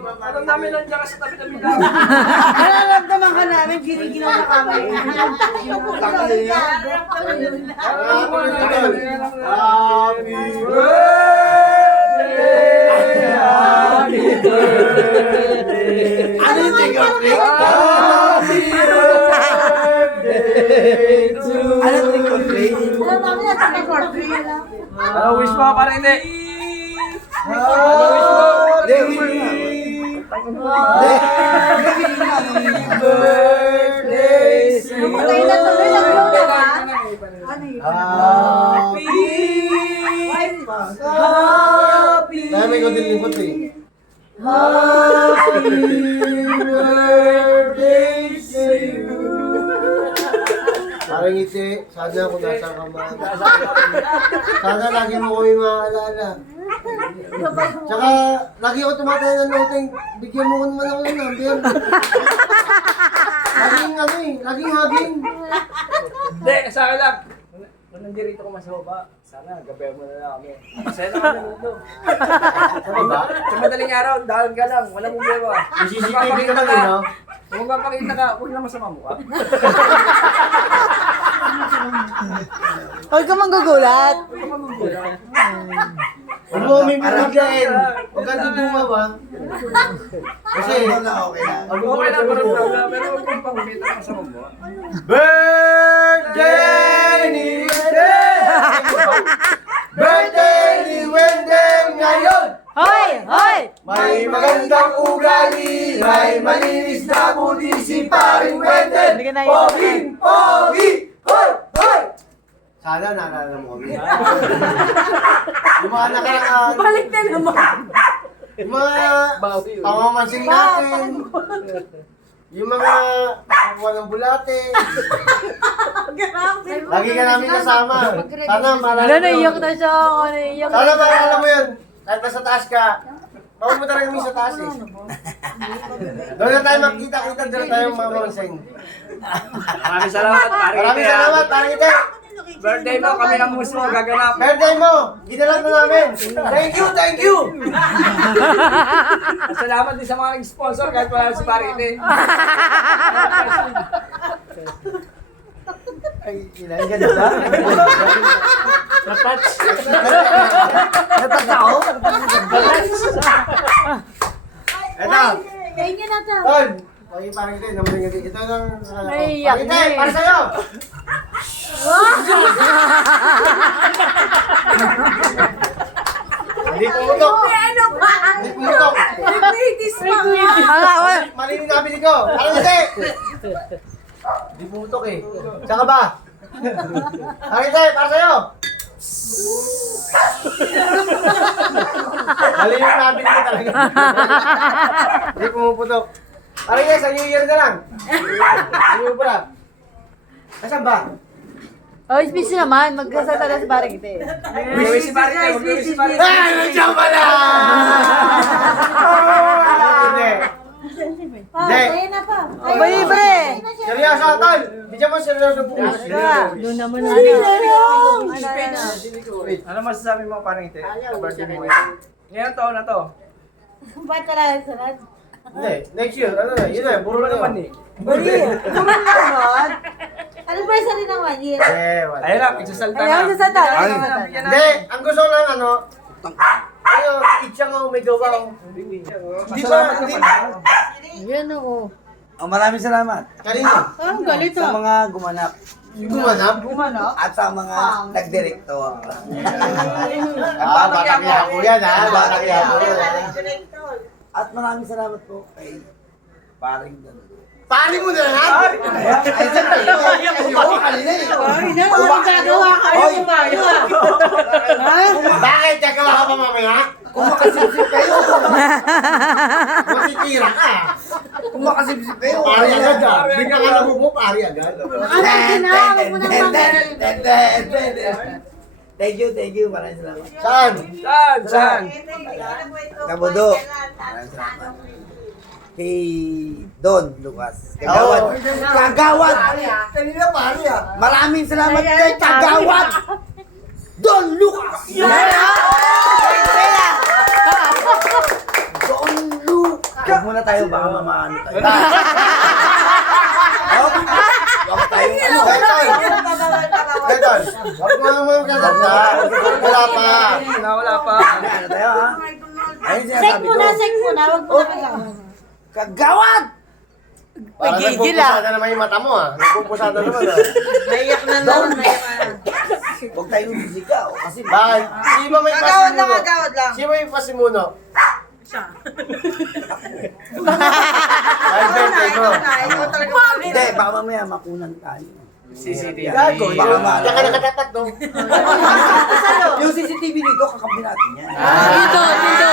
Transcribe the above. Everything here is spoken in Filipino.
Alam namin nandiyan ka sa tabi-tabi lang. Nararamdaman ka namin, ginigilaw na kami. Happy birthday! Happy birthday! Ano yung take of cake? Happy birthday to you! Ano yung take of cake? Alam namin na sa birthday. Ano wish mo? Parang hindi. Birthday to you! Patay na tuloy, nag-blow na ba? Ano yun? Happy Dami ko din lipot eh. Happy birthday to you! Parang ngiti, sana kung nasa ka man. Sana lagi mo kami maaalala. Tsaka, lagi ako tumataya ng loting, bigyan mo ko naman ako ng number. Laging ano eh, laging haging. Hindi, sa akin lang. Nung nandirito ko mas baba, sana gabayan mo na lang kami. Masaya na kami nito. Ano ba? Sa madaling araw, dahil ka lang, walang problema. CCTV ka ba rin, no? Kung magpapakita ka, huwag na masama mo ka. Huwag ka manggugulat. Huwag mo kami pinaglain. Huwag ka duduma ba? Kasi, Okay lang, parang problema, pero huwag kang pakita na masama mo. Birthday ni Wendell! Birthday ni Wendell ngayon! Hoy! Hoy! May magandang ugali, may malinis na buti si paring Wendell! Hindi ka na Poging! Pogi! Hoy! Hoy! Sana naalala mo kami. Yung mga nakaraan, Balik na naman. yung mga pamamansing natin, yung mga pakakuha ng bulate, lagi ka namin kasama. Sana maalala Ano, mo naiyak yun. na siya. Naiyak na Sana siya. maalala mo yun. Kahit nasa taas ka, mapupunta rin kami sa taas eh. Doon na tayo makita-kita, doon tayo mamansing. Maraming salamat, pare. Maraming salamat, parang ite. Birthday mo, kami ng musmo, gaganap. Birthday mo, ginalang na namin. Thank you, thank you. Salamat din sa mga nag-sponsor kahit wala si pare ite. Ay, ilan ka na ba? Natouch. Natouch ako? Eto, Kaya na to. Tol. Okay, parang ite, naman yung ito lang. Naiyak Parang ite, na eh. para sa'yo. Hindi pumutok. Ano ba? Hindi pumutok. Ladies pa nga. Mali yung nabili ko. Parang ite. Hindi pumutok eh. Saan ka ba? Parang ite, para sa'yo. Mali yung nabili ko talaga. Hindi pumuputok. Parang ite, sa New Year ka lang. New Year pa lang. Nasaan ba? Oh, speech naman. Magkasata na sa parang ite. Mag-wish si pare ite, mag-wish si pare ite. Ay, nandiyan pala! Hindi. Hindi. na pa. Libre. Seryoso, tol. Bigyan mo seryoso bukas. Doon naman na. Ano masasabi mo parang ite? Birthday mo ngayon. Ngayon taon na to. Ba't ka lang sunod? Hindi. Next year, ano na, yun na, puro Puro na naman naman. eh. Bali. Naman naman. Anniversary ng 1 year. Eh, wala. Ayun lang, pagsasalta na. Ayun, sasalta. Ayun. Hindi, ang gusto ko lang ano, ayo, itsang ako may gawa ko. Di ba, hindi, Yan ako. Oh, maraming salamat kanina, Ang galit sa mga gumanap gumanap. at sa mga nagdirekto. Bata kaya ako yan ha, bata kaya ako yan. At maraming salamat po kay paring Dan. Pari mo na lahat? Ay, siyempre, ayoko kanina eh. Ang gagawa ka. Hoy! Bakit? Gagawa ka pa mamaya? Kung makasipsip kayo! Matitira ka. Kung makasipsip kayo! Pari agad ah. Di ka alam mo, pari agad. Thank you, maraming salamat. Saan? Saan? Saan? Kabudo. Maraming salamat. Kay Don Lucas. Kagawad. Kagawad! Kanina pari ah. Maraming salamat kay Kagawad! Don Lucas! Don Lucas! Huwag muna tayo, baka mamaano tayo. Huwag tayo, ano? Ganon. Huwag mo naman magkakata. Wala pa. Wala pa. Ano tayo, ha? Ayun Sek sinasabi ko. muna, sek muna. Huwag mo na. Kagawad! Parang nagpupusada naman yung mata mo ah. Nagpupusada naman ah. Naiyak na naman. Naiyak na. Huwag tayo lumisigaw. Kasi Bakit? Sino ba may Magawad lang, pasimuno? magawad lang. Sino may pasimuno? Siya. Ay, birthday ko. Ikaw talaga. hindi, baka mamaya makunan tayo. CCTV. Gago. Baka mahal. Diyan ka nakatapat no? Yung CCTV dito, kakampi natin yan. Ah. Dito, dito.